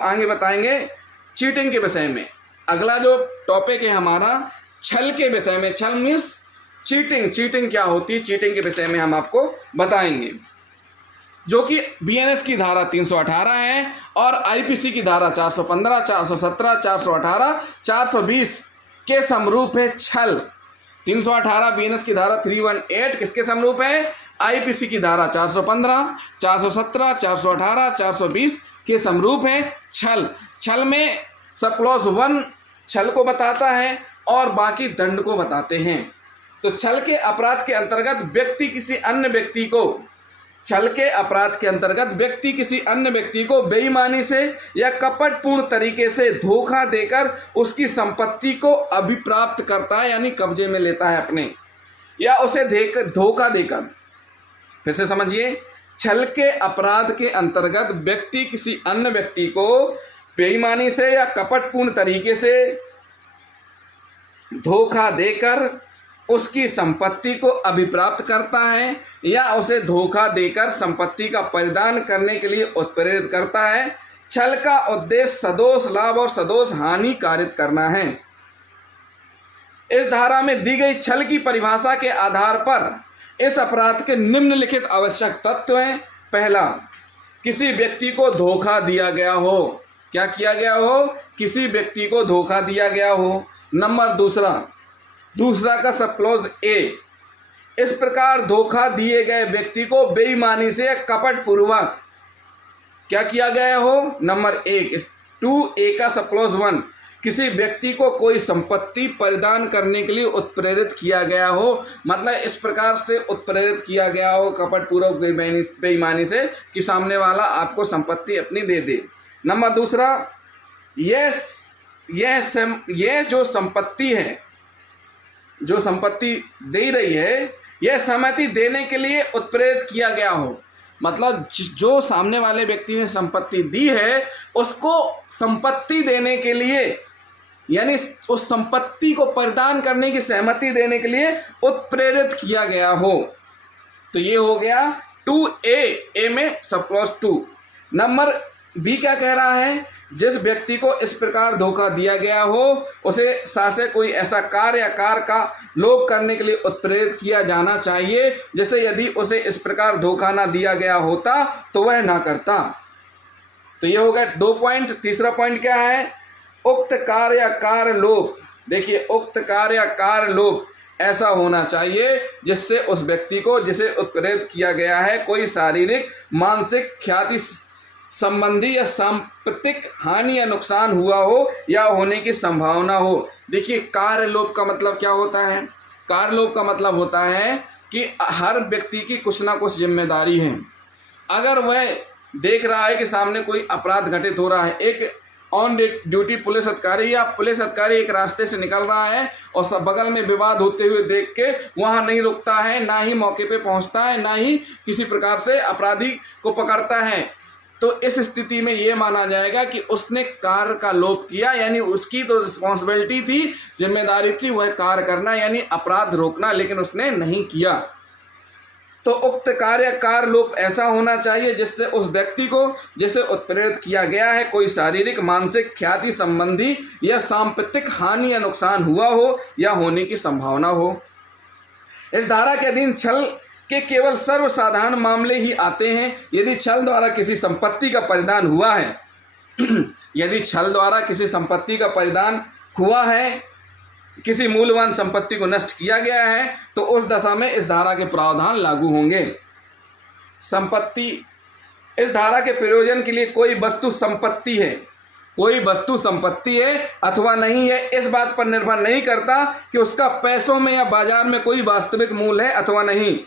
आगे बताएंगे चीटिंग के विषय में। अगला जो टॉपिक है हमारा छल के विषय में। छल मीन्स चीटिंग। चीटिंग क्या होती है, चीटिंग के विषय में हम आपको बताएंगे, जो कि बीएनएस की धारा 318 है और आईपीसी की धारा 415, 417, 418, 420 के समरूप है छल। 318 बीएनएस की धारा 318 किसके समरूप है? आईपीसी की धारा 415, 417, 418, 420 के समरूप है छल। छल में सब क्लॉज 1 छल को बताता है और बाकी दंड को बताते हैं। तो छल के अपराध के अंतर्गत व्यक्ति किसी अन्य व्यक्ति को छल के अपराध के अंतर्गत व्यक्ति किसी अन्य व्यक्ति को बेईमानी से या कपटपूर्ण तरीके से धोखा देकर उसकी संपत्ति को अभिप्राप्त करता है, यानी कब्जे में लेता है अपने, या उसे धोखा देकर। फिर से समझिए, छल के अपराध के अंतर्गत व्यक्ति किसी अन्य व्यक्ति को बेईमानी से या कपटपूर्ण तरीके से धोखा देकर उसकी संपत्ति को अभिप्राप्त करता है या उसे धोखा देकर संपत्ति का परिधान करने के लिए उत्प्रेरित करता है। छल का उद्देश्य सदोष लाभ और सदोष हानि कारित करना है। इस धारा में दी गई छल की परिभाषा के आधार पर इस अपराध के निम्नलिखित आवश्यक तत्व हैं। पहला, किसी व्यक्ति को धोखा दिया गया हो। क्या किया गया हो? किसी व्यक्ति को धोखा दिया गया हो। नंबर दूसरा का सब क्लॉज ए, इस प्रकार धोखा दिए गए व्यक्ति को बेईमानी से कपट पूर्वक क्या किया गया हो? नंबर 1 2A का सब क्लॉज 1, किसी व्यक्ति को कोई संपत्ति परिधान करने के लिए उत्प्रेरित किया गया हो। मतलब इस प्रकार से उत्प्रेरित किया गया हो कपट पूर्वक बेईमानी से कि सामने वाला आपको संपत्ति अपनी दे दे। नंबर दूसरा, यह जो संपत्ति है, जो संपत्ति दे रही है, यह सहमति देने के लिए उत्प्रेरित किया गया हो। मतलब जो सामने वाले व्यक्ति ने संपत्ति दी है उसको संपत्ति देने के लिए, यानी उस संपत्ति को परिधान करने की सहमति देने के लिए उत्प्रेरित किया गया हो। तो ये हो गया 2A में सब क्लॉज 2। नंबर बी क्या कह रहा है? जिस व्यक्ति को इस प्रकार धोखा दिया गया हो उसे सासे कोई ऐसा कार्य या कार का लोभ करने के लिए उत्प्रेरित किया जाना चाहिए जैसे यदि उसे इस प्रकार धोखा ना दिया गया होता तो वह ना करता। तो ये हो गया 2 पॉइंट। तीसरा पॉइंट क्या है? उक्त कार्य या कार लोभ। देखिए, उक्त कार्य या कार लोभ ऐसा होना चाहिए जिससे उस व्यक्ति को जिसे उत्प्रेरित किया गया है कोई शारीरिक मानसिक ख्याति संबंधी या सांपत्तिक हानि या नुकसान हुआ हो या होने की संभावना हो। देखिए, कार्य लोभ का मतलब क्या होता है? कार्य लोभ का मतलब होता है कि हर व्यक्ति की कुछ ना कुछ जिम्मेदारी है। अगर वह देख रहा है कि सामने कोई अपराध घटित हो रहा है, एक ऑन ड्यूटी पुलिस अधिकारी या पुलिस अधिकारी एक रास्ते से निकल रहा है और सब बगल में विवाद होते हुए देख के वहाँ नहीं रुकता है, ना ही मौके पे पहुँचता है, ना ही किसी प्रकार से अपराधी को पकड़ता है, तो इस स्थिति में ये माना जाएगा कि उसने कार्य का लोभ किया, यानी उसकी तो रिस्पॉन्सिबिलिटी थी, जिम्मेदारी थी वह कार्य करना, यानी अपराध रोकना, लेकिन उसने नहीं किया। तो उक्त कार्य कार लोभ ऐसा होना चाहिए जिससे उस व्यक्ति को जिसे उत्प्रेरित किया गया है कोई शारीरिक मानसिक ख्याति संबंधी या सांपत्तिक हानि या नुकसान हुआ हो या होने की संभावना हो। इस धारा के अधीन छल के केवल सर्वसाधारण मामले ही आते हैं। यदि छल द्वारा किसी संपत्ति का परिधान हुआ है यदि छल द्वारा किसी संपत्ति का परिधान हुआ है, किसी मूल्यवान संपत्ति को नष्ट किया गया है, तो उस दशा में इस धारा के प्रावधान लागू होंगे। संपत्ति, इस धारा के प्रयोजन के लिए कोई वस्तु संपत्ति है, कोई वस्तु संपत्ति है अथवा नहीं है, इस बात पर निर्भर नहीं करता कि उसका पैसों में या बाजार में कोई वास्तविक मूल्य है अथवा नहीं।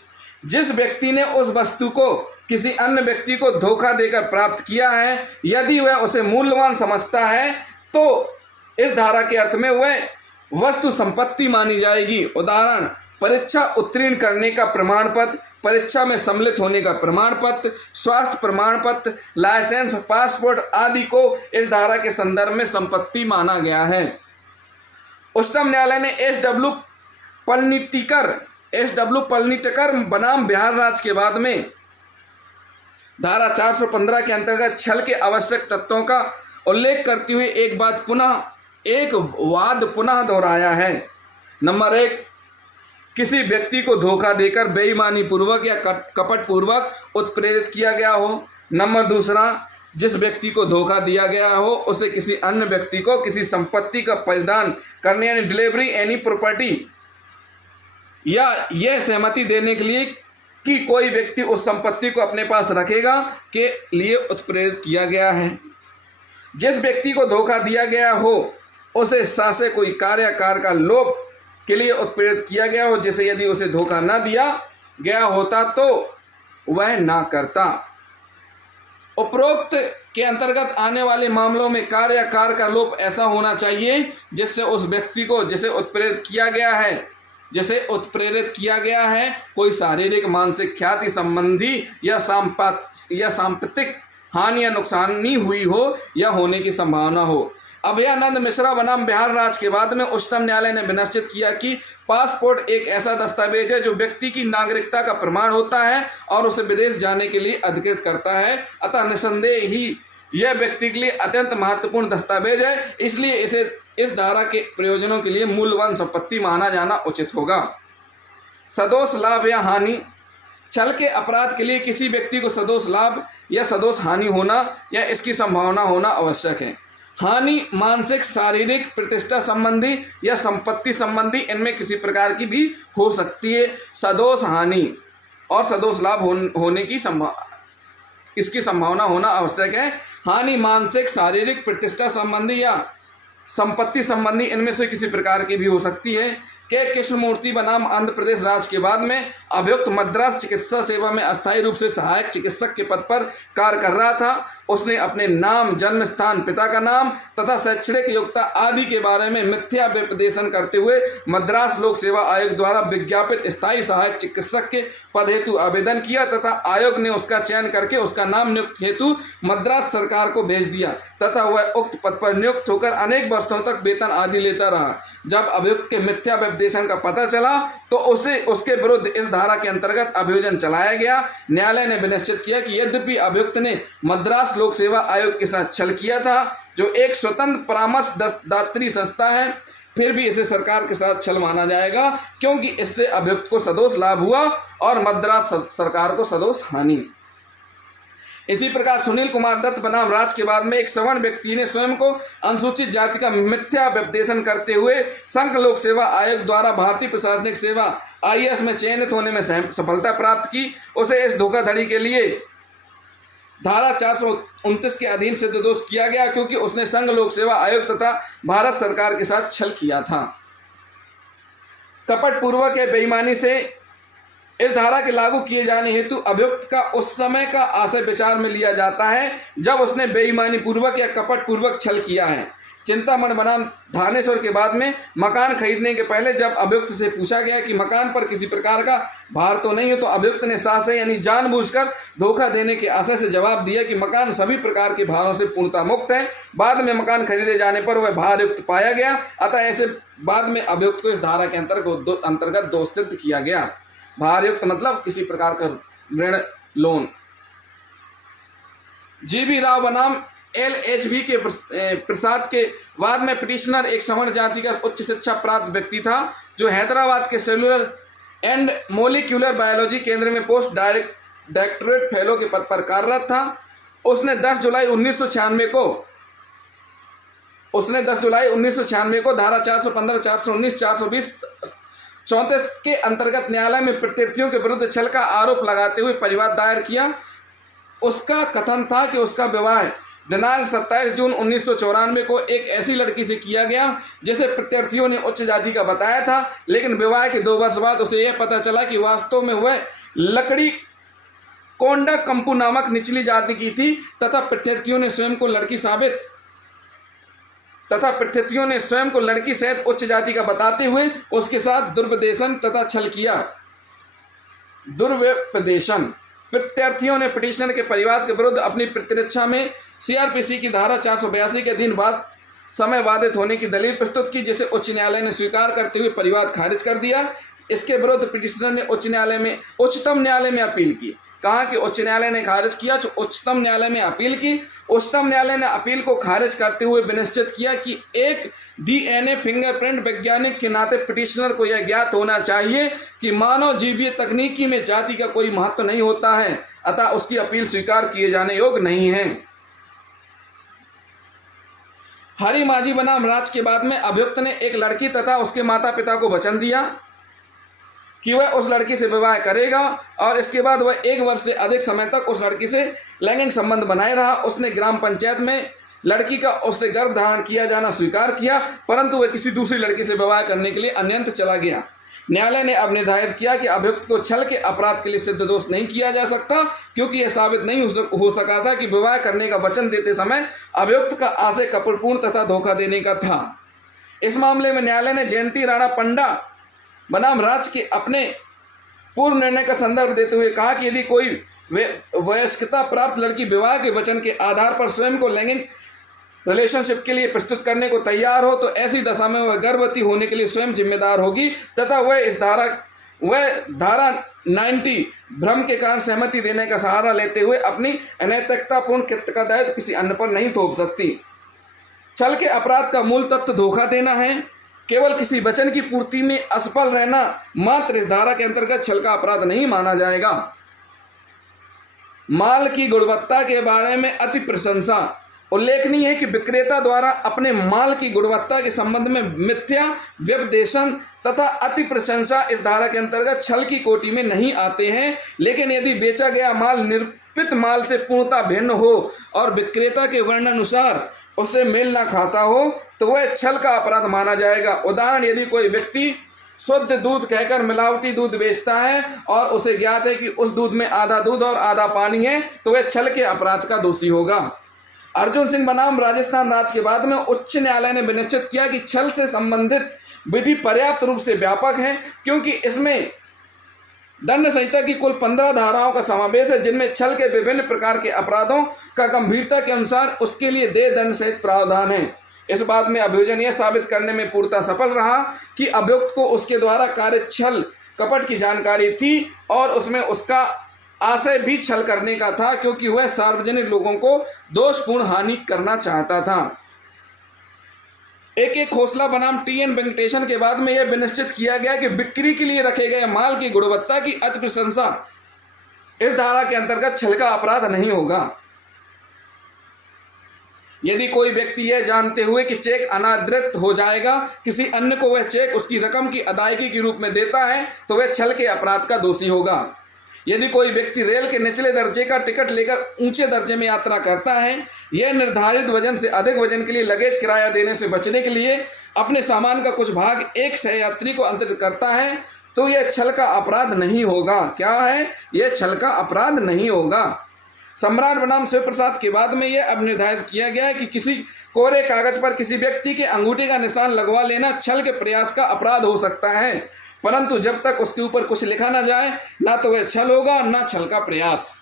जिस व्यक्ति ने उस वस्तु को किसी अन्य व्यक्ति को धोखा देकर प्राप्त किया है, यदि वह उसे मूल्यवान समझता है तो इस धारा के अर्थ में वह वस्तु संपत्ति मानी जाएगी। उदाहरण, परीक्षा उत्तीर्ण करने का प्रमाण पत्र, परीक्षा में सम्मिलित होने का प्रमाण पत्र, स्वास्थ्य प्रमाण पत्र, लाइसेंस, पासपोर्ट आदि को इस धारा के संदर्भ में संपत्ति माना गया है। उच्चतम न्यायालय ने एस.डब्ल्यू. पलनीटकर बनाम बिहार राज्य के बाद में धारा 415 के अंतर्गत छल के आवश्यक तत्वों का उल्लेख करते हुए एक वाद पुनः दोहराया है। नंबर 1, किसी व्यक्ति को धोखा देकर बेईमानी पूर्वक या कपट पूर्वक उत्प्रेरित किया गया हो। नंबर 2, जिस व्यक्ति को धोखा दिया गया हो उसे किसी अन्य व्यक्ति को किसी संपत्ति का परिधान करने यानी डिलीवरी एनी प्रॉपर्टी या यह सहमति देने के लिए कि कोई व्यक्ति उस संपत्ति को अपने पास रखेगा के लिए उत्प्रेरित किया गया है। जिस व्यक्ति को धोखा दिया गया हो उसे सासे कोई कार्य का लोभ के लिए उत्प्रेरित किया गया हो, जैसे यदि उसे धोखा न दिया गया होता तो वह ना करता। उपरोक्त के अंतर्गत आने वाले मामलों में कार्य का लोभ ऐसा होना चाहिए जिससे उस व्यक्ति को जिसे उत्प्रेरित किया गया है कोई शारीरिक मानसिक ख्याति संबंधी या सांपत्तिक हानि या नुकसानी हुई हो या होने की संभावना हो। अभयानंद मिश्रा बनाम बिहार राज्य के बाद में उच्चतम न्यायालय ने विनिश्चित किया कि पासपोर्ट एक ऐसा दस्तावेज है जो व्यक्ति की नागरिकता का प्रमाण होता है और उसे विदेश जाने के लिए अधिकृत करता है। अतः निसंदेह ही यह व्यक्ति के लिए अत्यंत महत्वपूर्ण दस्तावेज है, इसलिए इसे इस धारा के प्रयोजनों के लिए मूल्यवान संपत्ति माना जाना उचित होगा। सदोष लाभ या हानि। छल के अपराध के लिए किसी व्यक्ति को सदोष लाभ या सदोष हानि होना या इसकी संभावना होना आवश्यक है। हानि मानसिक शारीरिक प्रतिष्ठा संबंधी या संपत्ति संबंधी इनमें किसी प्रकार की भी हो सकती है। सदोष हानि और सदोष लाभ होने की इसकी संभावना होना आवश्यक है। हानि मानसिक शारीरिक प्रतिष्ठा संबंधी या संपत्ति संबंधी इनमें से किसी प्रकार की भी हो सकती है। के कृष्णमूर्ति बनाम आंध्र प्रदेश राज्य के बाद में अभियुक्त मद्रास चिकित्सा सेवा में अस्थायी रूप से सहायक चिकित्सक के पद पर कार्य कर रहा था। उसने अपने नाम, जन्म स्थान, पिता का नाम तथा शैक्षणिक योग्यता आदि के बारे में मिथ्या व्यपदेशन करते हुए मद्रास लोक सेवा आयोग द्वारा विज्ञापित स्थायी सहायक चिकित्सक के पद हेतु आवेदन किया तथा आयोग ने उसका चयन करके उसका नाम नियुक्त हेतु मद्रास सरकार को भेज दिया तथा वह उक्त पद पर नियुक्त होकर अनेक वर्षों तक वेतन आदि लेता रहा। जब अभियुक्त के मिथ्या व्यपदेशन का पता चला तो उसके विरुद्ध इस धारा के अंतर्गत अभियोजन चलाया गया। न्यायालय ने विनिश्चित किया कि यद्यपि अभियुक्त ने मद्रास लोक सेवा आयोग के साथ छल किया था, जो एक स्वतंत्र परामर्शदात्री संस्था है, फिर भी इसे सरकार के साथ छल माना जाएगा क्योंकि इससे अभियुक्त को सदोष लाभ हुआ और मद्रास सरकार को सदोष हानि। इसी प्रकार सुनील कुमार दत्त बनाम राज के बाद में एक सवर्ण व्यक्ति ने स्वयं को अनुसूचित जाति का मिथ्या व्यपदेशन करते हुए संघ लोक सेवा आयोग द्वारा भारतीय प्रशासनिक सेवा IAS में चयनित होने में सफलता प्राप्त की। उसे इस धोखाधड़ी के लिए धारा 429 के अधीन सिद्ध दोष किया गया क्योंकि उसने संघ लोक सेवा आयोग तथा भारत सरकार के साथ छल किया था। कपट पूर्वक या बेईमानी से इस धारा के लागू किए जाने हेतु अभियुक्त का उस समय का आशय विचार में लिया जाता है जब उसने बेईमानी पूर्वक या कपट पूर्वक छल किया है। चिंतामण बनाम धानेश्वर के बाद में मकान खरीदने के पहले जब अभियुक्त से पूछा गया कि मकान पर किसी प्रकार का भार तो नहीं हो, तो अभियुक्त ने सासे यानी जानबूझकर धोखा देने के आशय से जवाब दिया कि मकान सभी प्रकार के भारों से पूर्णतः मुक्त है। बाद में मकान खरीदे जाने पर वह भारयुक्त पाया गया, अतः ऐसे बाद में अभियुक्त को इस धारा के अंतर्गत दोष सिद्ध किया गया। भारयुक्त मतलब किसी प्रकार का ऋण लोन। GV राव बनाम LHV के प्रसाद के बाद में पिटिशनर एक सवर्ण जाति का उच्च शिक्षा प्राप्त व्यक्ति था जो हैदराबाद के सेलुलर एंड मोलिक्यूलर बायोलॉजी केंद्र में पोस्ट डॉक्टरेट फेलो के पद पर कार्यरत था। उसने 10 जुलाई 1996 को धारा 415, 419, 420, 34 के अंतर्गत न्यायालय में प्रत्यार्थियों के विरुद्ध छल का आरोप लगाते हुए परिवाद दायर किया। उसका कथन था कि उसका विवाह दिनांक 27 जून 1994 को एक ऐसी लड़की से किया गया जिसे प्रत्यार्थियों ने उच्च जाति का बताया था, लेकिन विवाह के 2 वर्ष बाद उसे यह पता चला कि वास्तव में वह लकड़ी कोंडा कंपू नामक निचली जाति की थी तथा प्रत्यार्थियों ने स्वयं को लड़की सहित उच्च जाति का बताते हुए उसके साथ दुर्व्यपदेशन तथा छल किया। दुर्व्यपदेशन। प्रत्यार्थियों ने पिटिशनर के परिवार के विरुद्ध अपनी प्रतिरक्षा में CRPC की धारा 482 के अधीन समय बाधित होने की दलील प्रस्तुत की, जिसे उच्च न्यायालय ने स्वीकार करते हुए परिवाद खारिज कर दिया। इसके विरुद्ध पिटिशनर ने उच्चतम न्यायालय में अपील की। कहा कि उच्च न्यायालय ने खारिज किया, तो उच्चतम न्यायालय में अपील की। उच्चतम न्यायालय ने अपील को खारिज करते हुए विनिश्चित किया कि एक डीएनए फिंगरप्रिंट वैज्ञानिक के नाते पिटिशनर को यह ज्ञात होना चाहिए कि मानव जीवीय तकनीकी में जाति का कोई महत्व नहीं होता है, अतः उसकी अपील स्वीकार किए जाने योग्य नहीं है। हरि माझी बनाम राज के बाद में अभियुक्त ने एक लड़की तथा उसके माता पिता को वचन दिया कि वह उस लड़की से विवाह करेगा और इसके बाद वह 1 वर्ष से अधिक समय तक उस लड़की से लैंगिक संबंध बनाए रहा। उसने ग्राम पंचायत में लड़की का उससे गर्भ धारण किया जाना स्वीकार किया, परंतु वह किसी दूसरी लड़की से विवाह करने के लिए अन्यत्र चला गया। न्यायालय ने अब निर्धारित किया कि अभियुक्त को छल के अपराध के लिए सिद्ध दोष नहीं किया जा सकता, क्योंकि यह साबित नहीं हो सका था कि विवाह करने का वचन देते समय अभियुक्त का आशय कपटपूर्ण तथा धोखा देने का था। इस मामले में न्यायालय ने जयंती राणा पंडा बनाम राज के अपने पूर्व निर्णय का संदर्भ देते हुए कहा कि यदि कोई वयस्कता प्राप्त लड़की विवाह के वचन के आधार पर स्वयं को लैंगिक रिलेशनशिप के लिए प्रस्तुत करने को तैयार हो, तो ऐसी दशा में वह गर्भवती होने के लिए स्वयं जिम्मेदार होगी तथा वह धारा 90 भ्रम के कारण सहमति देने का सहारा लेते हुए अपनी अनैतिकतापूर्ण कृत्य का दायित्व किसी अन्य पर नहीं थोप सकती। छल के अपराध का मूल तत्व धोखा देना है। केवल किसी वचन की पूर्ति में असफल रहना मात्र इस धारा के अंतर्गत छल का अपराध नहीं माना जाएगा। माल की गुणवत्ता के बारे में अति प्रशंसा। उल्लेखनीय है कि विक्रेता द्वारा अपने माल की गुणवत्ता के संबंध में मिथ्या व्यपदेशन तथा अति प्रशंसा इस धारा के अंतर्गत छल की कोटि में नहीं आते हैं, लेकिन यदि बेचा गया माल निरूपित माल से पूर्णतः भिन्न हो और विक्रेता के वर्णानुसार उससे मेल ना खाता हो, तो वह छल का अपराध माना जाएगा। उदाहरण, यदि कोई व्यक्ति शुद्ध दूध कहकर मिलावटी दूध बेचता है और उसे ज्ञात है कि उस दूध में आधा दूध और आधा पानी है, तो वह छल के अपराध का दोषी होगा। अर्जुन सिंह बनाम राजस्थान राज्य के बाद में उच्च न्यायालय ने विनिश्चित किया कि छल से संबंधित विधि पर्याप्त रूप से व्यापक है, क्योंकि इसमें दंड संहिता की कुल 15 धाराओं का समावेश है, जिनमें छल के विभिन्न प्रकार के अपराधों का गंभीरता के अनुसार उसके लिए देय दंड सहित प्रावधान है। इस बात में अभियोजन यह साबित करने में पूर्णतः सफल रहा कि अभियुक्त को उसके द्वारा कार्य छल कपट की जानकारी थी और उसमें उसका आशय भी छल करने का था, क्योंकि वह सार्वजनिक लोगों को दोषपूर्ण हानि करना चाहता था। एक खोसला बनाम टी.एन. वेंकटेशन के बाद में यह विनिश्चित किया गया कि बिक्री के लिए रखे गए माल की गुणवत्ता की अति प्रशंसा इस धारा के अंतर्गत छल का अपराध नहीं होगा। यदि कोई व्यक्ति यह जानते हुए कि चेक अनादृत हो जाएगा, किसी अन्य को वह चेक उसकी रकम की अदायगी के रूप में देता है, तो वह छल के अपराध का दोषी होगा। यदि कोई व्यक्ति रेल के निचले दर्जे का टिकट लेकर ऊंचे दर्जे में यात्रा करता है, यह निर्धारित वजन से अधिक वजन के लिए लगेज किराया देने से बचने के लिए अपने सामान का कुछ भाग एक सहयात्री को अंतरित करता है, तो यह छल का अपराध नहीं होगा। क्या है? यह छल का अपराध नहीं होगा। सम्राट बनाम शिव प्रसाद के बाद में यह अब निर्धारित किया गया है कि किसी कोरे कागज पर किसी व्यक्ति के अंगूठे का निशान लगवा लेना छल के प्रयास का अपराध हो सकता है, परंतु जब तक उसके ऊपर कुछ लिखा ना जाए, ना तो वह छल होगा ना छल का प्रयास।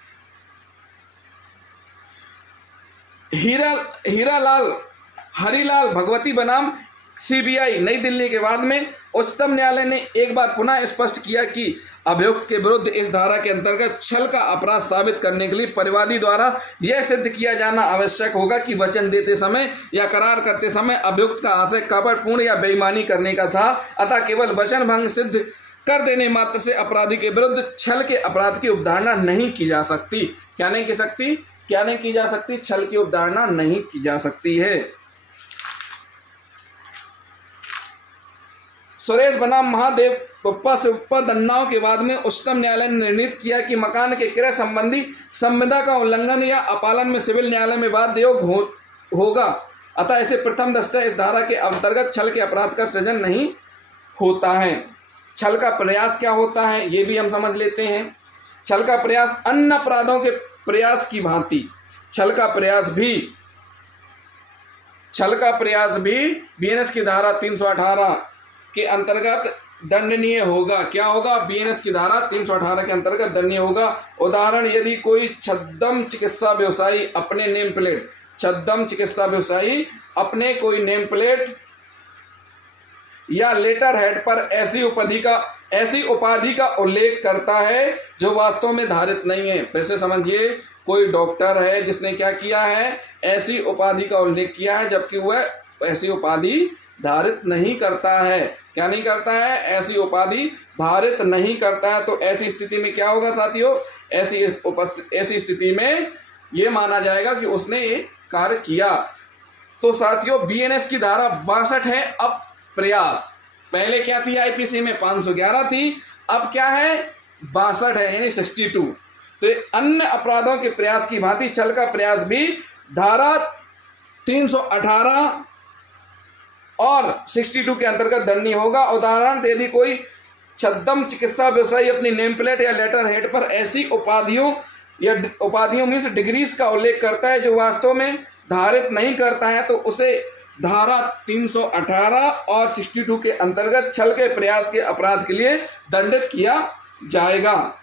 हरिलाल भगवती बनाम सीबीआई नई दिल्ली के बाद में उच्चतम न्यायालय ने एक बार पुनः स्पष्ट किया कि अभियुक्त के विरुद्ध इस धारा के अंतर्गत छल का अपराध साबित करने के लिए परिवादी द्वारा यह सिद्ध किया जाना आवश्यक होगा कि वचन देते समय या करार करते समय अभियुक्त का आशय कपटपूर्ण या बेईमानी करने का था। अतः केवल वचन भंग सिद्ध कर देने मात्र से अपराधी के विरुद्ध छल के अपराध की अवधारणा नहीं की जा सकती। क्या नहीं की जा सकती? छल की अवधारणा नहीं की जा सकती है। सुरेश बनाम महादेव पप्पा सिप्पा दन्नाओं के बाद में उच्चतम न्यायालय ने निर्णित किया कि मकान के क्रय संबंधी संविदा का उल्लंघन या अपालन में सिविल न्यायालय में वाद योग होगा। अतः इसे प्रथम दृष्टया इस धारा के अंतर्गत छल के अपराध का सृजन नहीं होता है। छल का प्रयास क्या होता है ये भी हम समझ लेते हैं। छल का प्रयास अन्य अपराधों के प्रयास की भांति छल का प्रयास भी बीएनएस की धारा 318 के अंतर्गत दंडनीय होगा। क्या होगा? बीएनएस की धारा 318 के अंतर्गत दंडनीय होगा। उदाहरण, यदि कोई छद्म चिकित्सा व्यवसायी अपने कोई नेम प्लेट या लेटर हेड पर ऐसी उपाधि का ऐसी उपाधि का उल्लेख करता है जो वास्तव में धारित नहीं है। फिर से समझिए, कोई डॉक्टर है जिसने क्या किया है, ऐसी उपाधि का उल्लेख किया है जबकि वह ऐसी उपाधि धारित नहीं करता है। क्या नहीं करता है? ऐसी उपाधि धारित नहीं करता है। तो ऐसी स्थिति में क्या होगा साथियों? ऐसी स्थिति में ये माना जाएगा कि उसने एक कार्य किया। तो साथियों बीएनएस की धारा 62 है। अब प्रयास, पहले क्या थी आईपीसी में 511 थी, अब क्या है 62 है, यानी 62। तो अन्य अपराधों के प्रयास की भांति छल का प्रयास भी धारा 318 और 62 के अंतर्गत दंडनीय होगा। उदाहरण, यदि कोई छद्म चिकित्सा व्यवसायी अपनी नेम प्लेट या लेटर हेड पर ऐसी उपाधियों मीन्स डिग्रीज का उल्लेख करता है जो वास्तव में धारित नहीं करता है, तो उसे धारा 318 और 62 के अंतर्गत छल के प्रयास के अपराध के लिए दंडित किया जाएगा।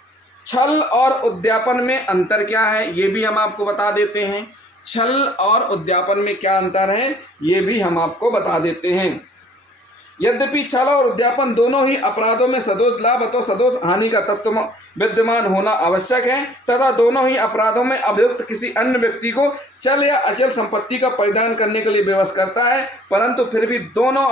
छल और उद्यापन में अंतर क्या है, ये भी हम आपको बता देते हैं। छल और उद्यापन में क्या अंतर है, ये भी हम आपको बता देते हैं। यद्यपि छल और उद्यापन दोनों ही अपराधों में सदोष लाभ अथवा सदोष हानि का तत्व विद्यमान होना आवश्यक है तथा दोनों ही अपराधों में अभियुक्त किसी अन्य व्यक्ति को चल या अचल संपत्ति का परिधान करने के लिए विवश करता है, परंतु फिर भी दोनों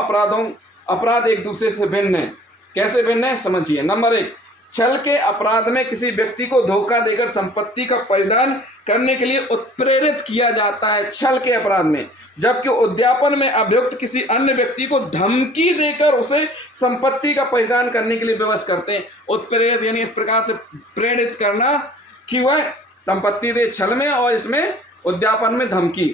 अपराध एक दूसरे से भिन्न है। कैसे भिन्न है समझिए। नंबर 1, छल के अपराध में किसी व्यक्ति को धोखा देकर संपत्ति का परिधान करने के लिए उत्प्रेरित किया जाता है छल के अपराध में, जबकि उद्यापन में अभियुक्त किसी अन्य व्यक्ति को धमकी देकर उसे संपत्ति का परिधान करने के लिए विवश करते हैं। उत्प्रेरित यानी इस प्रकार से प्रेरित करना कि वह संपत्ति दे छल में, और इसमें उद्यापन में धमकी।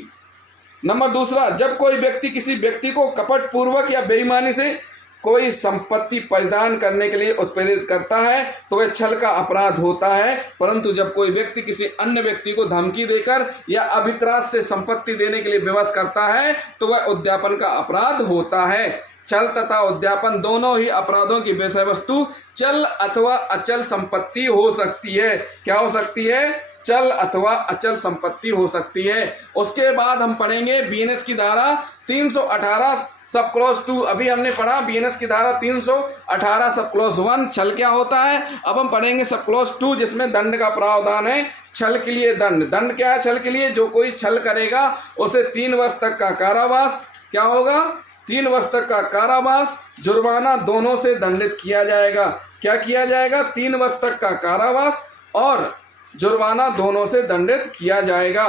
नंबर 2, जब कोई व्यक्ति किसी व्यक्ति को कपट पूर्वक या बेईमानी से कोई संपत्ति परिधान करने के लिए उत्प्रेरित करता है तो वह छल का अपराध होता है, परंतु जब कोई व्यक्ति किसी अन्य व्यक्ति को धमकी देकर या अभित्रास से संपत्ति देने के लिए विवश करता है तो वह उद्यापन का अपराध होता है। छल तथा उद्यापन दोनों ही अपराधों की विषय वस्तु चल अथवा अचल संपत्ति हो सकती है। क्या हो सकती है? चल अथवा अचल संपत्ति हो सकती है। उसके बाद हम पढ़ेंगे बीएनएस की धारा 318 सब क्लॉज 2। अभी हमने पढ़ा बीएनएस की धारा 318 सब क्लॉज 1 छल क्या होता है। अब हम पढ़ेंगे सब क्लॉज 2 जिसमें दंड का प्रावधान है। छल के लिए दंड क्या है? छल के लिए जो कोई छल करेगा उसे 3 वर्ष तक का कारावास, क्या होगा? 3 वर्ष तक का कारावास, जुर्माना दोनों से दंडित किया जाएगा। क्या किया जाएगा? 3 वर्ष तक का कारावास और जुर्माना दोनों से दंडित किया जाएगा।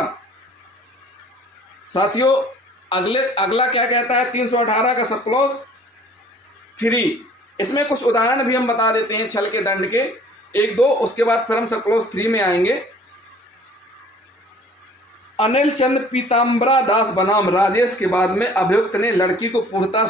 साथियों अगला क्या कहता है 318 का सब क्लॉज 3। इसमें कुछ उदाहरण भी हम बता देते हैं छल के दंड के 1-2, उसके बाद फिर हम सब क्लॉज 3 में आएंगे। अनिल चंद्र पीताम्बरा दास बनाम राजेश के बाद में अभियुक्त ने लड़की को पूर्णतः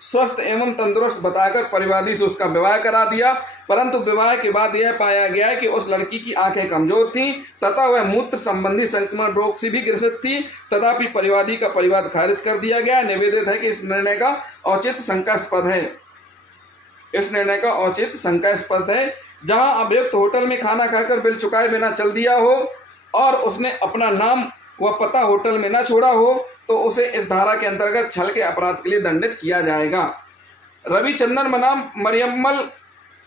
स्वस्थ एवं तंदुरुस्त बताकर परिवादी से उसका विवाह करा दिया, परंतु विवाह के बाद यह पाया गया कि उस लड़की की आंखें कमजोर थीं तथा वह मूत्र संबंधी संक्रमण रोग से भी ग्रसित थी। तथापि परिवादी का परिवाद खारिज कर दिया गया। निवेदित है कि इस निर्णय का औचित्य शंकास्पद है। जहां अभियुक्त होटल में खाना खाकर बिल चुकाए बिना चल दिया हो और उसने अपना नाम व पता होटल में न छोड़ा हो तो उसे इस धारा के अंतर्गत छल के अपराध के लिए दंडित किया जाएगा। रविचंद्रन बनाम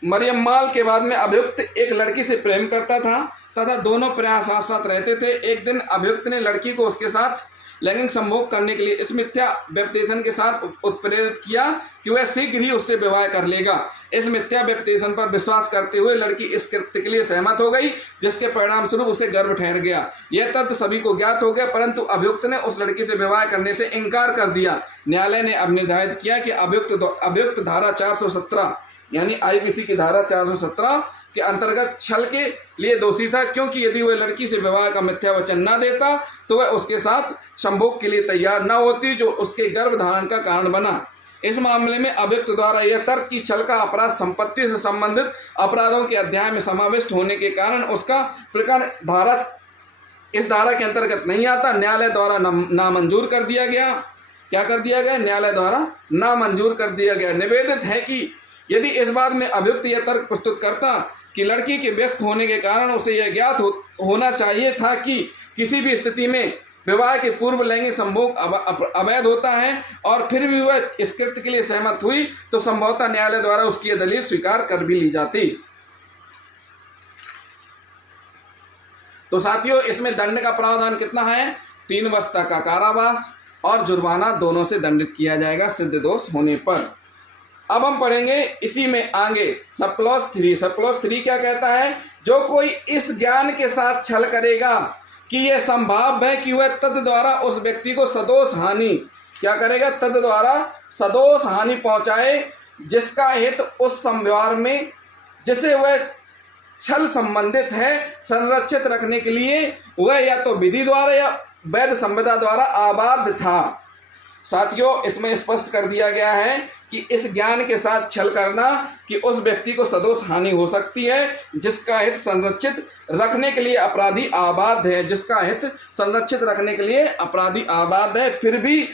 मरियम्माल के बाद में अभियुक्त एक लड़की से प्रेम करता था तथा दोनों प्रयास साथ साथ रहते थे। एक दिन अभियुक्त ने लड़की को उसके साथ लैंगिक संभोग करने के लिए इस मिथ्या व्यपदेशन के साथ उत्प्रेरित किया कि वह शीघ्र ही उससे विवाह कर लेगा। इस मिथ्या व्यपदेशन पर विश्वास करते हुए लड़की इस कृत्य के लिए सहमत हो गई, जिसके परिणाम स्वरूप उसे गर्भ ठहर गया। यह तथ्य सभी को ज्ञात हो गया, परंतु अभियुक्त ने उस लड़की से विवाह करने से इनकार कर दिया। न्यायालय ने अब निर्धारित किया कि अभियुक्त धारा 417 यानी आईपीसी की धारा 417 के अंतर्गत छल के लिए दोषी था, क्योंकि यदि वह लड़की से विवाह का मिथ्या वचन न देता तो वह उसके साथ संभोग के लिए तैयार न होती, जो उसके गर्भ धारण का कारण बना। इस मामले में अभियुक्त द्वारा यह तर्क कि छल का अपराध संपत्ति से संबंधित अपराधों के अध्याय में समाविष्ट होने के कारण उसका प्रकरण इस धारा के अंतर्गत नहीं आता, न्यायालय द्वारा नामंजूर कर दिया गया। क्या कर दिया गया? न्यायालय द्वारा नामंजूर कर दिया गया। निवेदित है कि यदि इस बात में अभियुक्त यह तर्क प्रस्तुत करता कि लड़की के व्यस्क होने के कारण उसे यह ज्ञात होना चाहिए था कि किसी भी स्थिति में विवाह के पूर्व लैंगिक संभोग अवैध होता है और फिर भी वह इस कृत्य के लिए सहमत हुई तो संभवतः न्यायालय द्वारा उसकी यह दलील स्वीकार कर भी ली जाती। तो साथियों, इसमें दंड का प्रावधान कितना है? 3 वर्ष तक का कारावास और जुर्माना दोनों से दंडित किया जाएगा सिद्ध दोष होने पर। अब हम पढ़ेंगे इसी में आगे सब क्लॉज 3। सब क्लॉज 3 क्या कहता है? जो कोई इस ज्ञान के साथ छल करेगा कि यह संभाव्य है कि वह तद द्वारा उस व्यक्ति को सदोष हानि क्या करेगा? तद द्वारा सदोष हानि पहुंचाए जिसका हित उस संव्यवहार में जिसे वह छल संबंधित है संरक्षित रखने के लिए वह या तो विधि द्वारा या वैध संविदा द्वारा आबाद था। साथियों, इसमें स्पष्ट कर दिया गया है कि इस ज्ञान के साथ छल करना कि उस व्यक्ति को सदोष हानि हो सकती है जिसका हित संरक्षित रखने के लिए अपराधी आबाद है, जिसका हित संरक्षित रखने के लिए अपराधी आबाद है, फिर भी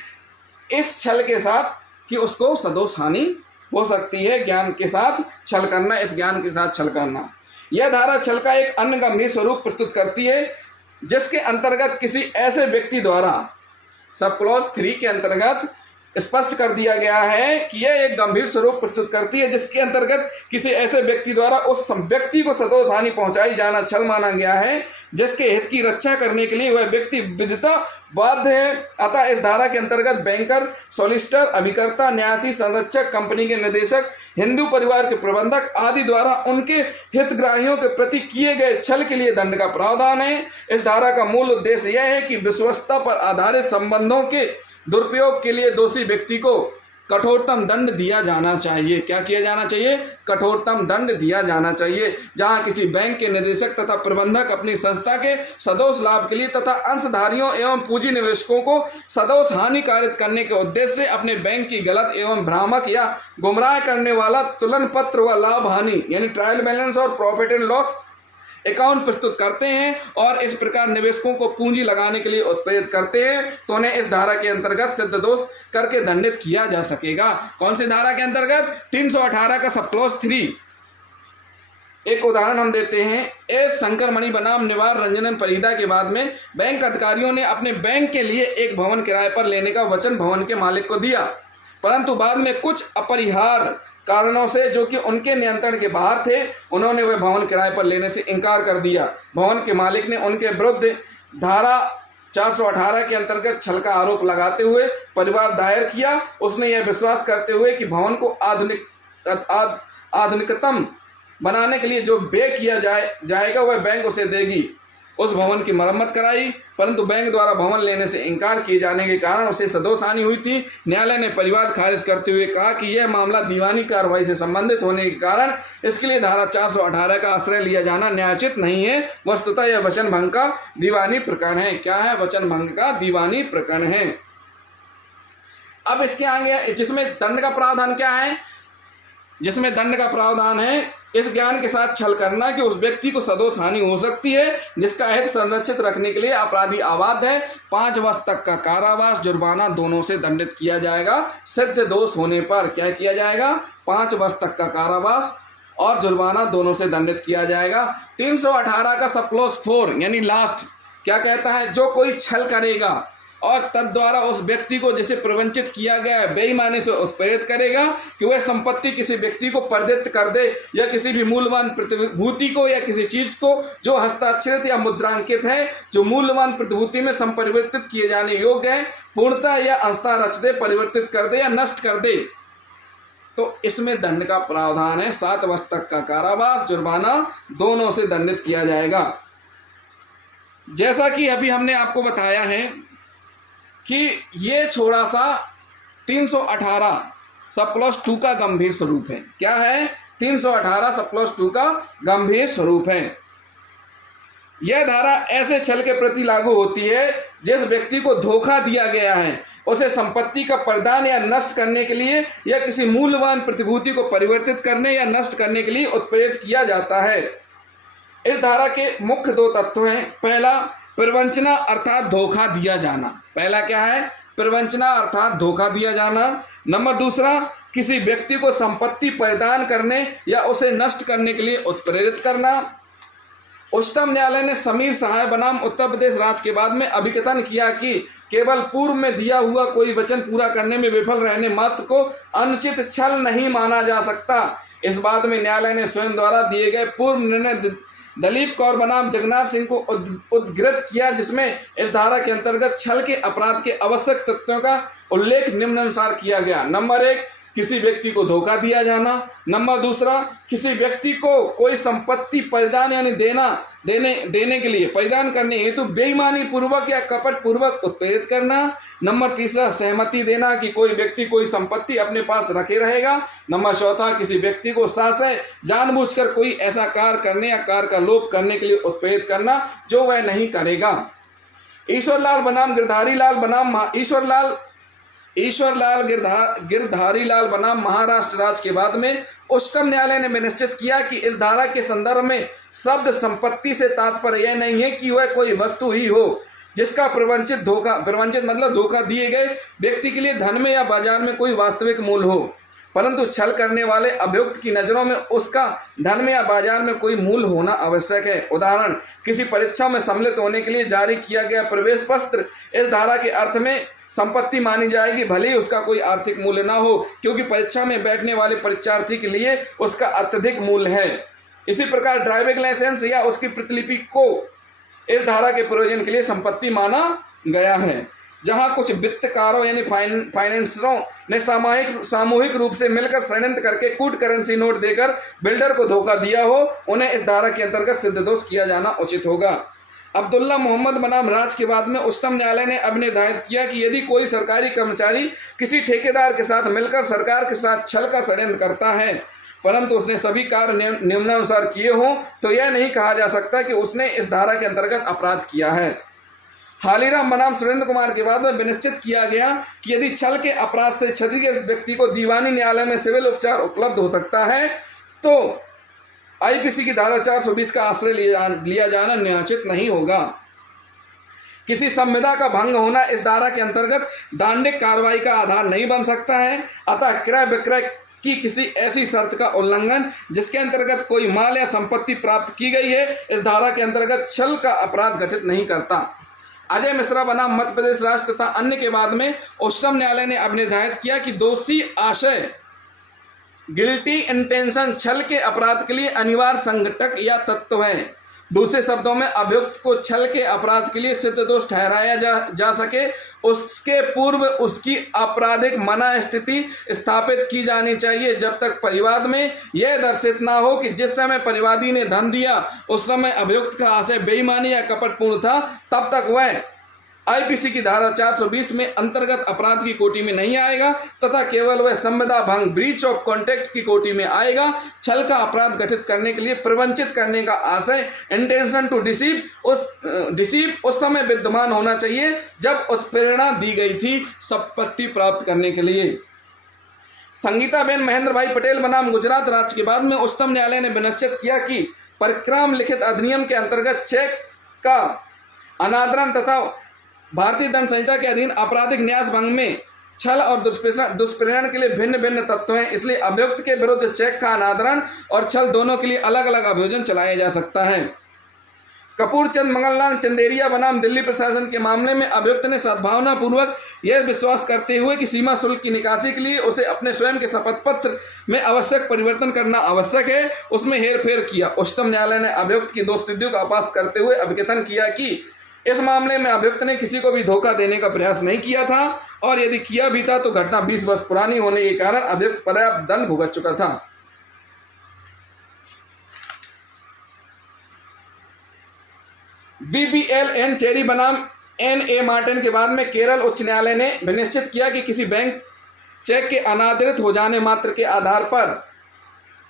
इस छल के साथ कि उसको सदोष हानि हो सकती है। ज्ञान के साथ छल करना, इस ज्ञान के साथ छल करना। यह धारा छल का एक अन्य गंभीर स्वरूप प्रस्तुत करती है जिसके अंतर्गत किसी ऐसे व्यक्ति द्वारा सब क्लॉज 3 के अंतर्गत स्पष्ट कर दिया गया है कि यह एक गंभीर स्वरूप प्रस्तुत करती है जिसके अंतर्गत किसी ऐसे व्यक्ति द्वारा उस व्यक्ति को सदोष हानि पहुंचाई जाना छल माना गया है जिसके हित की रक्षा करने के लिए वह व्यक्ति विधिता बाध्य है। अतः इस धारा के अंतर्गत बैंकर, सॉलिसिटर, अभिकर्ता, न्यासी, संरक्षक, कंपनी के निदेशक, हिंदू परिवार के प्रबंधक आदि द्वारा उनके हितग्राहियों के प्रति किए गए छल के लिए दंड का प्रावधान है। इस धारा का मूल उद्देश्य यह है कि विश्वस्तता पर आधारित संबंधों के दुरुपयोग के लिए दोषी व्यक्ति को कठोरतम दंड दिया जाना चाहिए। क्या किया जाना चाहिए? कठोरतम दंड दिया जाना चाहिए। जहां किसी बैंक के निदेशक तथा प्रबंधक अपनी संस्था के सदोष लाभ के लिए तथा अंशधारियों एवं पूंजी निवेशकों को सदोष हानि कारित करने के उद्देश्य से अपने बैंक की गलत एवं भ्रामक या गुमराह करने वाला तुलन पत्र व लाभ हानि यानी ट्रायल बैलेंस और प्रॉफिट एंड लॉस अकाउंट प्रस्तुत करते हैं और इस प्रकार निवेशकों को पूंजी लगाने के लिए उत्प्रेरित करते हैं तो उन्हें इस धारा के अंतर्गत सिद्ध दोष करके दंडित किया जा सकेगा। कौन सी धारा के अंतर्गत? 318 का सब क्लॉज 3। एक उदाहरण हम देते हैं। एस शंकर मणि बनाम निवार रंजनन परिदा के बाद में बैंक अधिकारियों ने अपने बैंक के लिए एक भवन किराए पर लेने का वचन भवन के मालिक को दिया, परंतु बाद में कुछ अपरिहार्य कारणों से जो कि उनके नियंत्रण के बाहर थे उन्होंने वह भवन किराए पर लेने से इनकार कर दिया। भवन के मालिक ने उनके विरुद्ध धारा 418 के अंतर्गत छल का आरोप लगाते हुए परिवार दायर किया। उसने यह विश्वास करते हुए कि भवन को आधुनिकतम बनाने के लिए जो व्यय किया जाएगा वह बैंक उसे देगी। उस भवन की मरम्मत कराई, परंतु बैंक द्वारा भवन लेने से इनकार किए जाने के कारण उसे सदोष हानि हुई थी। न्यायालय ने परिवाद खारिज करते हुए कहा कि यह मामला दीवानी कार्रवाई से संबंधित होने के कारण इसके लिए धारा 418 का आश्रय लिया जाना न्यायोचित नहीं है। वस्तुतः यह वचन भंग का दीवानी प्रकरण है। क्या है? वचन भंग का दीवानी प्रकरण है। अब इसके आगे जिसमें दंड का प्रावधान क्या है? जिसमें दंड का प्रावधान है इस ज्ञान के साथ छल करना कि उस व्यक्ति को सदोष हानि हो सकती है जिसका हित संरक्षित रखने के लिए अपराधी आबाद है। 5 वर्ष तक का कारावास, जुर्माना दोनों से दंडित किया जाएगा सिद्ध दोष होने पर। क्या किया जाएगा? 5 वर्ष तक का कारावास और जुर्माना दोनों से दंडित किया जाएगा। 318 का सब क्लॉज 4 यानी लास्ट क्या कहता है? जो कोई छल करेगा और तद द्वारा उस व्यक्ति को जिसे प्रवंचित किया गया है बेईमानी से उत्प्रेरित करेगा कि वह संपत्ति किसी व्यक्ति को प्रदत्त कर दे या किसी भी मूल्यवान प्रतिभूति को या किसी चीज को जो हस्ताक्षरित या मुद्रांकित है जो मूल्यवान प्रतिभूति में संपरिवर्तित किए जाने योग्य है पूर्णतः या अंशतः रच दे, परिवर्तित कर दे या नष्ट कर दे तो इसमें दंड का प्रावधान है। 7 वर्ष तक का कारावास, जुर्माना दोनों से दंडित किया जाएगा। जैसा कि अभी हमने आपको बताया है कि ये छोड़ा सा 318 सब क्लॉज 2 का गंभीर स्वरूप है। क्या है? 318 सब क्लॉज 2 का गंभीर स्वरूप है। यह धारा ऐसे छल के प्रति लागू होती है जिस व्यक्ति को धोखा दिया गया है उसे संपत्ति का प्रदान या नष्ट करने के लिए या किसी मूल्यवान प्रतिभूति को परिवर्तित करने या नष्ट करने के लिए उत्प्रेरित किया जाता है। इस धारा के मुख्य 2 तत्व हैं। पहला, प्रवंचना अर्थात धोखा दिया जाना। पहला क्या है? प्रवंचना अर्थात धोखा दिया जाना। नंबर 2, किसी व्यक्ति को संपत्ति प्रदान करने या उसे नष्ट करने के लिए उत्प्रेरित करना। उच्चतम न्यायालय ने समीर सहाय बनाम उत्तर प्रदेश राज्य के बाद में अभिकथन किया कि केवल पूर्व में दिया हुआ कोई वचन पूरा करने में विफल रहने मात्र को अनुचित छल नहीं माना जा सकता। इस बात में न्यायालय ने स्वयं द्वारा दिए गए पूर्व निर्णय दलीप कौर बनाम जगन्नाथ सिंह को उद्धृत किया, जिसमें इस धारा के अंतर्गत छल के अपराध के आवश्यक तथ्यों का उल्लेख निम्नानुसार किया गया। नंबर 1, किसी व्यक्ति को धोखा दिया जाना। नंबर 2, किसी व्यक्ति को कोई संपत्ति परिधान यानी देने के लिए परिधान करने हेतु बेईमानी पूर्वक या कपट पूर्वक उत्प्रेरित करना। नंबर 3, सहमति देना कि कोई व्यक्ति कोई संपत्ति अपने पास रखे रहेगा। नंबर 4, किसी व्यक्ति को साहस जानबूझकर कोई ऐसा कार्य करने या कार्य का लोभ करने के लिए उत्प्रेरित करना जो वह नहीं करेगा। ईश्वरलाल गिरधारी लाल बनाम महाराष्ट्र राज्य के बाद में उच्चतम न्यायालय ने निश्चित किया कि इस धारा के संदर्भ में शब्द संपत्ति से तात्पर्य यह नहीं है कि वह कोई वस्तु ही हो जिसका प्रवंचित मतलब धोखा दिए गए व्यक्ति के लिए धन में या बाजार में कोई वास्तविक मूल्य हो, परंतु छल करने वाले अभियुक्त की नज़रों में उसका धन में या बाजार में कोई मूल्य होना आवश्यक है। उदाहरण, किसी परीक्षा में सम्मिलित होने के लिए जारी किया गया प्रवेश पत्र इस धारा के अर्थ में संपत्ति मानी जाएगी, भले ही उसका कोई आर्थिक मूल्य ना हो, क्योंकि परीक्षा में बैठने वाले परीक्षार्थी के लिए उसका अत्यधिक मूल्य है। इसी प्रकार ड्राइविंग लाइसेंस या उसकी प्रतिलिपि को इस धारा के प्रयोजन के लिए संपत्ति माना गया है। जहां कुछ वित्तकारों यानी फाइनेंसरों ने सामूहिक रूप से मिलकर षड्यंत्र करके कूट करेंसी नोट देकर बिल्डर को धोखा दिया हो, उन्हें इस धारा के अंतर्गत सिद्ध दोष किया जाना उचित होगा। अब्दुल्ला मोहम्मद बनाम राज के बाद में उच्चतम न्यायालय ने अब निर्धारित किया कि यदि कोई सरकारी कर्मचारी किसी ठेकेदार के साथ मिलकर सरकार के साथ छल का षड्यंत्र करता है, परंतु उसने सभी कार्य निम्नानुसार किए हों, तो यह नहीं कहा जा सकता कि उसने इस धारा के अंतर्गत अपराध किया है। हालीराम बनाम सुरेंद्र कुमार के बाद में विनिश्चित किया गया कि यदि छल के अपराध से क्षतिग्रस्त व्यक्ति को दीवानी न्यायालय में सिविल उपचार उपलब्ध हो सकता है, तो आईपीसी की धारा 420 का आश्रय लिया जाना न्यायोचित नहीं होगा। किसी संविदा का भंग होना इस धारा के अंतर्गत दंडिक कार्रवाई का आधार नहीं बन सकता है। अतः क्रय विक्रय की किसी ऐसी शर्त का उल्लंघन जिसके अंतर्गत कोई माल या संपत्ति प्राप्त की गई है, इस धारा के अंतर्गत छल का अपराध घटित नहीं करता। अजय मिश्रा बनाम मध्य प्रदेश राज्य तथा अन्य के बाद में उच्चतम न्यायालय ने अब निर्धारित किया कि दोषी आशय गिल्टी इंटेंशन छल के अपराध के लिए अनिवार्य संघटक या तत्व है। दूसरे शब्दों में अभियुक्त को छल के अपराध के लिए सिद्ध दोष ठहराया जा सके, उसके पूर्व उसकी आपराधिक मना स्थिति स्थापित की जानी चाहिए, जब तक परिवाद में यह दर्शित ना हो कि जिस समय परिवादी ने धन दिया उस समय अभियुक्त का आशय बेईमानी या कपटपूर्ण था, तब तक वह आईपीसी की धारा 420 में अंतर्गत अपराध की कोटि में नहीं आएगा तथा केवल वह संविदा भंग ब्रीच ऑफ कॉन्ट्रैक्ट की कोटि में आएगा। छल का अपराध घटित करने के लिए प्रवंचित करने का आशय इंटेंशन टू डिसीव उस समय विद्यमान होना चाहिए जब उत्प्रेरणा दी गई थी संपत्ति प्राप्त करने के लिए। संगीताबेन महेंद्र भाई पटेल बनाम गुजरात राज्य के बाद में उच्चतम न्यायालय ने विनिश्चित किया कि परिक्राम लिखित अधिनियम के अंतर्गत चेक का अनादरण तथा भारतीय दंड संहिता के अधीन आपराधिक न्यास भंग में छल और दुष्प्रेरण के लिए भिन्न भिन्न तत्व हैं। इसलिए अभियुक्त के विरुद्ध चेक का अनादरण और छल दोनों के लिए अलग अलग अभियोजन चलाया जा सकता है। कपूर चंद मंगललाल चंदेरिया बनाम दिल्ली प्रशासन के मामले में अभियुक्त ने सद्भावना पूर्वक यह विश्वास करते हुए कि सीमा शुल्क की निकासी के लिए उसे अपने स्वयं के शपथ पत्र में आवश्यक परिवर्तन करना आवश्यक है, उसमें हेरफेर किया। उच्चतम न्यायालय ने अभियुक्त की दोष सिद्धियों का आभास करते हुए अभिकथन किया कि इस मामले में अभियुक्त ने किसी को भी धोखा देने का प्रयास नहीं किया था और यदि किया भी था तो घटना 20 वर्ष पुरानी होने के कारण अभियुक्त पर्याप्त दंड भुगत चुका था। बीबीएल एन चेरी बनाम एन.ए. मार्टिन के बाद में केरल उच्च न्यायालय ने विनिश्चित किया कि किसी बैंक चेक के अनादरित हो जाने मात्र के आधार पर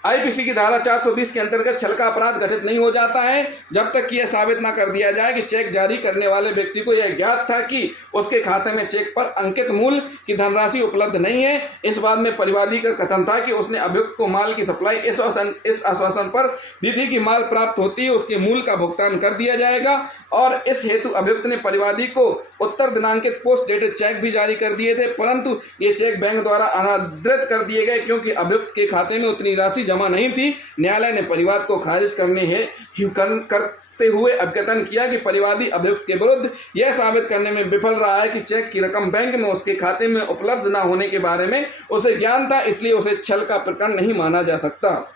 आईपीसी की धारा 420 के अंतर्गत छल का अपराध घटित नहीं हो जाता है, जब तक कि यह साबित ना कर दिया जाए कि चेक जारी करने वाले व्यक्ति को यह ज्ञात था कि उसके खाते में चेक पर अंकित मूल्य की धनराशि उपलब्ध नहीं है। इस बात में परिवादी का कथन था कि उसने अभियुक्त को माल की सप्लाई इस आश्वासन पर दी थी कि माल प्राप्त होती है उसके मूल्य का भुगतान कर दिया जाएगा, और इस हेतु अभियुक्त ने परिवादी को उत्तर दिनांकित पोस्ट डेटेड चेक भी जारी कर दिए थे, परंतु ये चेक बैंक द्वारा अनादृत कर दिए गए क्योंकि अभियुक्त के खाते में उतनी राशि जमा नहीं थी। न्यायालय ने परिवाद को खारिज हुए अवगतन किया कि परिवादी अभियुक्त के विरुद्ध यह साबित करने में विफल रहा है कि चेक की रकम बैंक में उसके खाते में उपलब्ध न होने के बारे में उसे ज्ञान था, इसलिए उसे छल का प्रकरण नहीं माना जा सकता।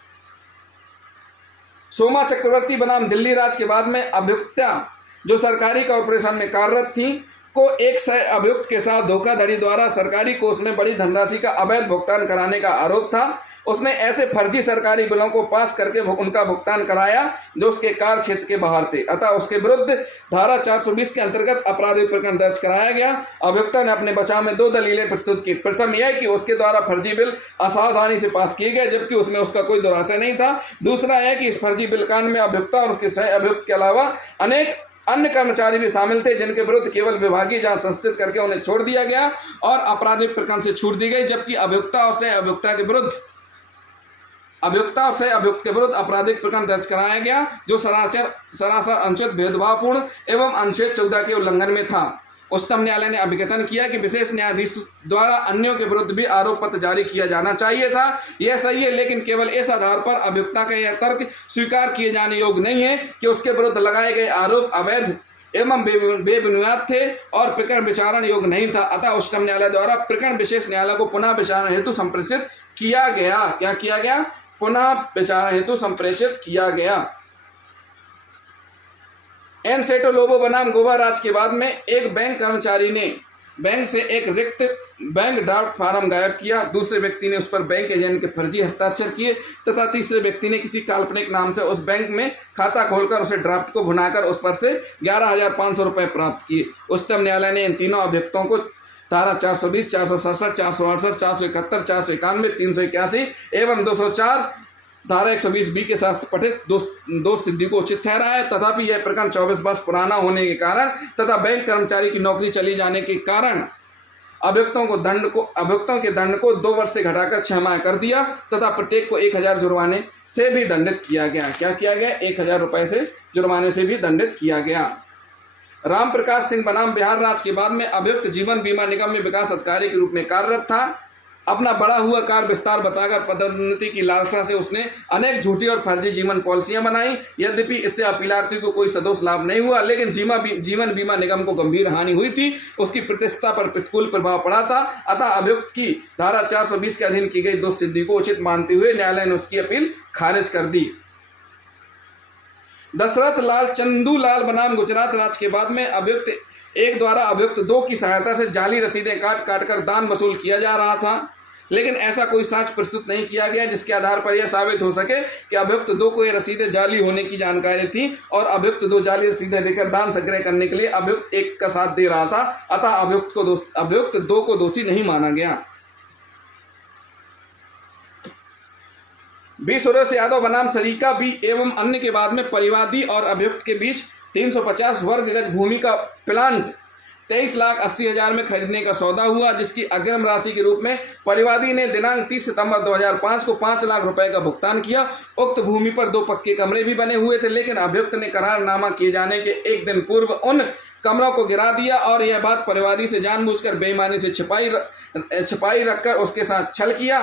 सोमा चक्रवर्ती बनाम दिल्ली राज के बाद में अभियुक्ता जो सरकारी कॉरपोरेशन में कार्यरत थी को एक सह अभियुक्त के साथ धोखाधड़ी द्वारा सरकारी कोष में बड़ी धनराशि का अवैध भुगतान कराने का आरोप था। उसने ऐसे फर्जी सरकारी बिलों को पास करके उनका भुगतान कराया जो उसके कार्य क्षेत्र के बाहर थे, अतः उसके विरुद्ध धारा 420 के अंतर्गत आपराधिक प्रकरण दर्ज कराया गया। अभियुक्ता ने अपने बचाव में 2 दलीलें प्रस्तुत की। प्रथम यह कि उसके द्वारा फर्जी बिल असावधानी से पास किए गए जबकि उसमें उसका कोई दुराशय नहीं था। दूसरा यह कि इस फर्जी बिल कांड में अभियुक्ता और उसके सह अभियुक्त के अलावा अनेक अन्य कर्मचारी भी शामिल थे जिनके विरुद्ध केवल विभागीय जांच संस्थित करके उन्हें छोड़ दिया गया और आपराधिक प्रकरण से छूट दी गई, जबकि अभियुक्ता और सह अभियुक्त के विरुद्ध आपराधिक प्रकरण दर्ज कराया गया जो सरासर अनुचित, भेदभावपूर्ण एवं अनुच्छेद 14 के उल्लंघन में था। उच्चतम न्यायालय ने अभिकथन किया कि विशेष न्यायाधीश द्वारा अन्यों के विरुद्ध भी आरोप पत्र जारी किया जाना चाहिए था। यह सही है, लेकिन केवल इस आधार पर अभियुक्ता का यह तर्क स्वीकार किए जाने योग्य नहीं है कि उसके विरुद्ध लगाए गए आरोप अवैध एवं बेबुनियाद थे और प्रकरण विचारण योग्य नहीं था। अतः उच्चतम न्यायालय द्वारा प्रकरण विशेष न्यायालय को पुनः विचारण हेतु संप्रेषित किया गया। क्या किया गया? पुनः विचारण हेतु संप्रेषित किया गया। एन सेटो लोबो बनाम गोवा राज के बाद में एक बैंक कर्मचारी ने बैंक से एक रिक्त बैंक ड्राफ्ट फार्म गायब किया। दूसरे व्यक्ति ने उस पर बैंक एजेंट के फर्जी हस्ताक्षर किए तथा तीसरे व्यक्ति ने किसी काल्पनिक नाम से उस बैंक में खाता खोलकर उसे ड्राफ्ट को भुनाकर उस पर से 11,500 रुपये प्राप्त किए। उच्चतम न्यायालय ने इन तीनों अभियुक्तों को धारा 420, 467, 468, 471, 491, 381 एवं 204 धारा 120B के साथ पठित दो सिद्धि को उचित ठहराया। तथापि यह प्रकरण 24 वर्ष पुराना होने के कारण तथा बैंक कर्मचारी की नौकरी चली जाने के कारण अभियुक्तों के दंड को 2 वर्ष से घटाकर 6 माह कर दिया तथा प्रत्येक को 1,000 जुर्माने से भी दंडित किया गया। क्या किया गया? 1,000 रुपये से जुर्माने से भी दंडित किया गया। राम प्रकाश सिंह बनाम बिहार राज्य के बाद में अभियुक्त जीवन बीमा निगम में विकास अधिकारी के रूप में कार्यरत था। अपना बढ़ा हुआ कार्य विस्तार बताकर पदोन्नति की लालसा से उसने अनेक झूठी और फर्जी जीवन पॉलिसियां बनाई। यद्यपि इससे अपीलार्थी को कोई सदोष लाभ नहीं हुआ, लेकिन जीवन बीमा निगम को गंभीर हानि हुई थी, उसकी प्रतिष्ठा पर प्रतिकूल प्रभाव पड़ा था। अतः अभियुक्त की धारा 420 के अधीन की गई दोष सिद्धि को उचित मानते हुए न्यायालय ने उसकी अपील खारिज कर दी। दशरथ लाल चंदूलाल बनाम गुजरात राज्य के बाद में अभियुक्त एक द्वारा अभियुक्त 2 की सहायता से जाली रसीदें काट कर दान वसूल किया जा रहा था, लेकिन ऐसा कोई साक्ष्य प्रस्तुत नहीं किया गया जिसके आधार पर यह साबित हो सके कि अभियुक्त 2 को ये रसीदें जाली होने की जानकारी थी और अभियुक्त 2 जाली रसीदें देकर दान संग्रह करने के लिए अभियुक्त 1 का साथ दे रहा था। अतः अभियुक्त 2 को दोषी नहीं माना गया। बी सुरेश यादव बनाम सरीका बी एवं अन्य के बाद में परिवादी और अभियुक्त के बीच 350 वर्ग गज भूमि का प्लांट 23,80,000 में खरीदने का सौदा हुआ, जिसकी अग्रिम राशि के रूप में परिवादी ने दिनांक 30 सितंबर 2005 को 5 लाख रुपए का भुगतान किया। उक्त भूमि पर 2 पक्के कमरे भी बने हुए थे, लेकिन अभियुक्त ने करारनामा किए जाने के एक दिन पूर्व उन कमरों को गिरा दिया और यह बात परिवादी से जानबूझकर बेईमानी से छिपाई रखकर उसके साथ छल किया।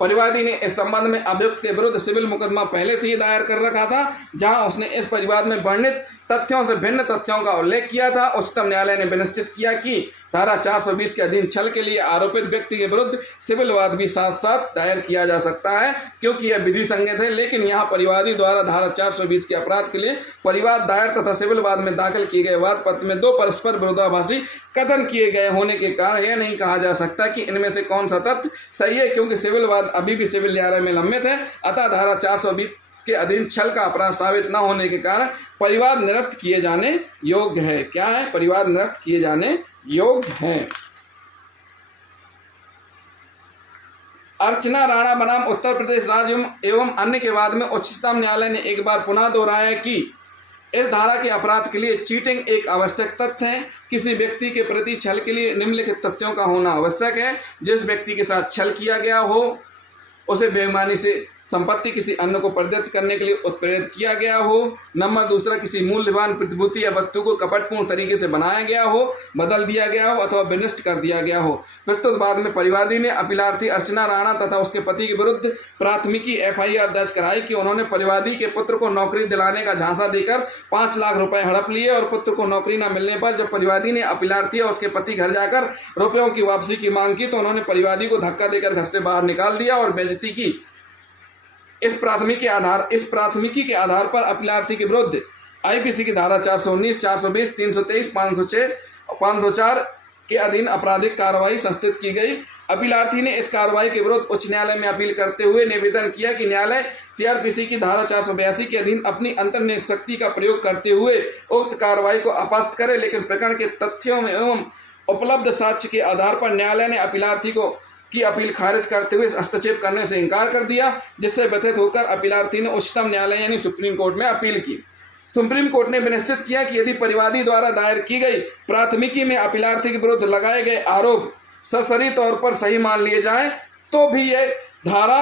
परिवादी ने इस संबंध में अभियुक्त के विरुद्ध सिविल मुकदमा पहले से ही दायर कर रखा था, जहां उसने इस परिवाद में वर्णित तथ्यों से भिन्न तथ्यों का उल्लेख किया था। उच्चतम न्यायालय ने विनिश्चित किया कि धारा 420 के अधीन छल के लिए आरोपित व्यक्ति के विरुद्ध सिविल वाद भी साथ साथ दायर किया जा सकता है, क्योंकि यह विधि संगत है। लेकिन यहाँ परिवादी द्वारा धारा 420 के अपराध के लिए परिवाद दायर तथा सिविल वाद में दाखिल किए गए वाद पत्र में 2 परस्पर विरोधाभासी कथन किए गए होने के कारण यह नहीं कहा जा सकता कि इनमें से कौन सा तथ्य सही है, क्योंकि सिविल वाद अभी भी सिविल न्यायालय में लंबित है। अतः धारा 420 के अधीन छल का अपराध साबित न होने के कारण परिवाद निरस्त किए जाने योग्य है। क्या है? परिवाद निरस्त किए जाने योग्य है। अर्चना राणा बनाम उत्तर प्रदेश राज्य एवं अन्य के बाद में उच्चतम न्यायालय ने एक बार पुनः दोहराया कि इस धारा के अपराध के लिए चीटिंग एक आवश्यक तथ्य है। किसी व्यक्ति के प्रति छल के लिए निम्नलिखित तथ्यों का होना आवश्यक है। जिस व्यक्ति के साथ छल किया गया हो उसे बेईमानी से संपत्ति किसी अन्य को प्रदत्त करने के लिए उत्प्रेरित किया गया हो। नंबर दूसरा, किसी मूल्यवान प्रतिभूति या वस्तु को कपटपूर्ण तरीके से बनाया गया हो, बदल दिया गया हो अथवा विनष्ट कर दिया गया हो। प्रस्तुत बाद में परिवादी ने अपीलार्थी अर्चना राणा तथा उसके पति के विरुद्ध प्राथमिकी FIR दर्ज कराई कि उन्होंने परिवादी के पुत्र को नौकरी दिलाने का झांसा देकर 5 लाख रुपए हड़प लिए और पुत्र को नौकरी न मिलने पर जब परिवादी ने अपीलार्थी और उसके पति घर जाकर रुपयों की वापसी की मांग की तो उन्होंने परिवादी को धक्का देकर घर से बाहर निकाल दिया और बेइज्जती की। इस प्राथमिकी के आधार पर अपीलार्थी के विरुद्ध IPC की धारा 419, 420, 323, 506 और 504 के अधीन आपराधिक कार्रवाई संस्थित की गई। अपीलार्थी ने इस कार्रवाई के विरुद्ध उच्च न्यायालय में अपील करते हुए निवेदन किया कि न्यायालय CRPC की धारा 482 के अधीन अपनी अंतर्निहित शक्ति का प्रयोग करते हुए उक्त कार्रवाई को अपस्त करे, लेकिन प्रकरण के तथ्यों में एवं उपलब्ध साक्ष्य के आधार पर न्यायालय ने अपीलार्थी की अपील खारिज करते हुए हस्तक्षेप करने से इनकार कर दिया, जिससे व्यथित होकर अपीलार्थी ने उच्चतम न्यायालय यानी सुप्रीम कोर्ट में अपील की। सुप्रीम कोर्ट ने विनिश्चित किया कि यदि परिवादी द्वारा दायर की गई प्राथमिकी में अपीलार्थी के विरुद्ध लगाए गए आरोप सरसरी तौर पर सही मान लिए जाएं तो भी यह धारा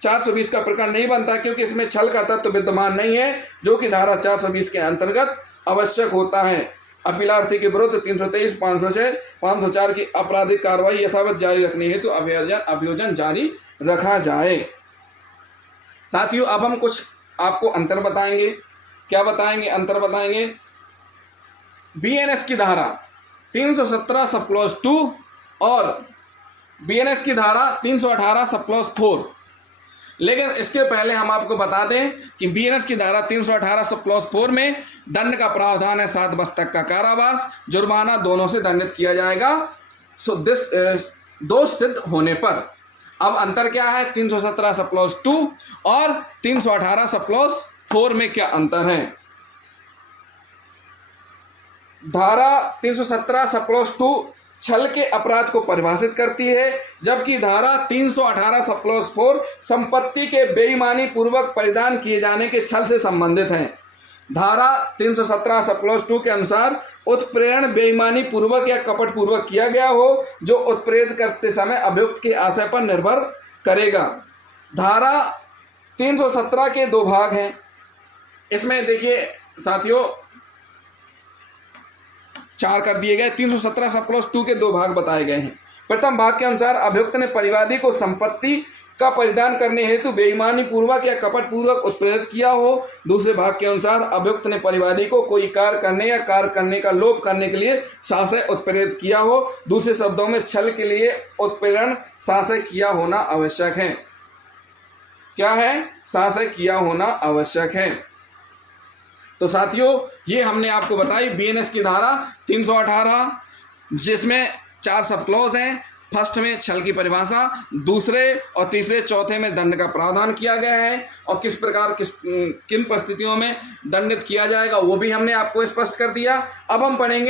420 का प्रकरण नहीं बनता, क्योंकि इसमें छल का तत्व विद्यमान नहीं है, जो कि धारा 420 के अंतर्गत आवश्यक होता है। अपीलार्थी के विरुद्ध 323, 506, 504 की आपराधिक कार्रवाई यथावत जारी रखने हेतु अभियोजन जारी रखा जाए। साथियों, अब हम कुछ आपको अंतर बताएंगे। क्या बताएंगे? अंतर बताएंगे। BNS की धारा 317 सब क्लॉज 2 और BNS की धारा 318 सब क्लॉज 4। लेकिन इसके पहले हम आपको बता दें कि BNS की धारा 318 सब क्लॉज 4 में दंड का प्रावधान है 7 वर्ष तक का कारावास, जुर्माना दोनों से दंडित किया जाएगा दोष सिद्ध होने पर। अब अंतर क्या है 317 सब क्लॉज 2 और 318 सब क्लॉज 4 में क्या अंतर है? धारा 317 सब क्लॉज 2 छल के अपराध को परिभाषित करती है, जबकि धारा 318 सब क्लॉज 4 संपत्ति के बेईमानी पूर्वक परिधान किए जाने के छल से संबंधित है। धारा 317 सब क्लॉज 2 के अनुसार उत्प्रेरण बेईमानी पूर्वक या कपट पूर्वक किया गया हो, जो उत्प्रेरित करते समय अभियुक्त के आशय पर निर्भर करेगा। धारा 317 के 2 भाग हैं। इसमें देखिए साथियों 4 कर दिए गए। 317 सब क्लॉज 2 के 2 भाग बताए गए हैं। प्रथम भाग के अनुसार अभियुक्त ने परिवादी को संपत्ति का परिधान करने हेतु बेईमानी पूर्वक या कपट पूर्वक उत्प्रेरित किया हो। दूसरे भाग के अनुसार अभियुक्त ने परिवादी को कोई कार्य करने या कार्य करने का लोभ करने के लिए साशय उत्प्रेरित किया हो। दूसरे शब्दों में छल के लिए उत्प्रेरण साशय किया होना आवश्यक है। क्या है? साशय किया होना आवश्यक है। तो साथियों, ये हमने आपको बताई BNS की धारा 318, जिसमें 4 सब क्लॉज हैं। फर्स्ट में छल की परिभाषा, दूसरे और तीसरे चौथे में दंड का प्रावधान किया गया है और किस प्रकार किन परिस्थितियों में दंडित किया जाएगा वो भी हमने आपको स्पष्ट कर दिया। अब हम पढ़ेंगे